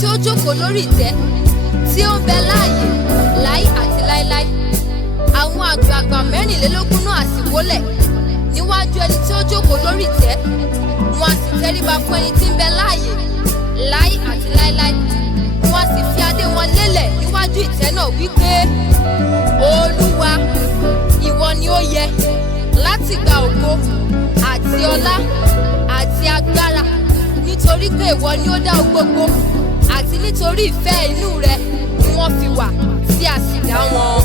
tí ó jókòó lórí ìtẹ́ tí ó ń bẹ láàyè láí àti láíláí. Àwọn àgbààgbà mẹ́rìnlélógún náà sì wólẹ̀ níwájú ẹni tí ó jókòó lórí ìtẹ́, wọn a sì tẹríba fún ẹni tí ń bẹ láàyè láí àti láíláí. Wọn a sì fi adé wọn lélẹ̀ níwájú ìtẹ́ náà wípé, Olúwa, ìwọ ni ó yẹ láti gba ògo àti ọlá àti agbára, nítorí pé ìwọ ni ó dá ohun gbogbo, àti nítorí ìfẹ́ inú rẹ ni wọ́n fi wà tí a sì dá wọn.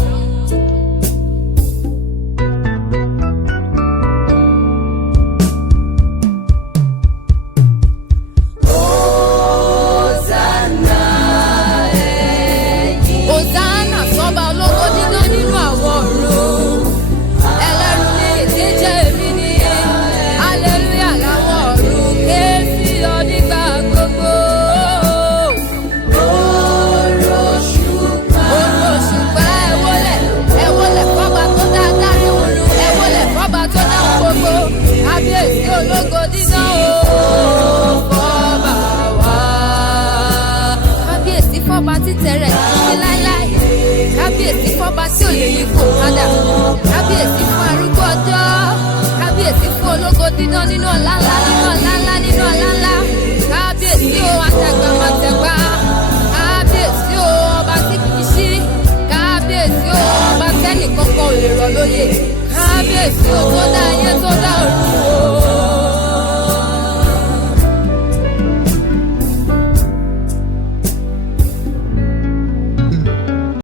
Kábíyèsí fọ́ba tí ò lè yí kò padà, kábíyèsí fún arúgbó ọjọ́, kábíyèsí fún ológo dídán nínú ọlá ńlá, nínú ọlá ńlá, nínú ọlá ńlá. Kábíyèsí o àtàgbà màtẹ̀gbà, kábíyèsí o ọba tí kìí ṣí, kábíyèsí o ọba tẹ́nìkankan ò lè rọ̀ lóyè, kábíyèsí o tó dá ayé tó dá ọ̀run.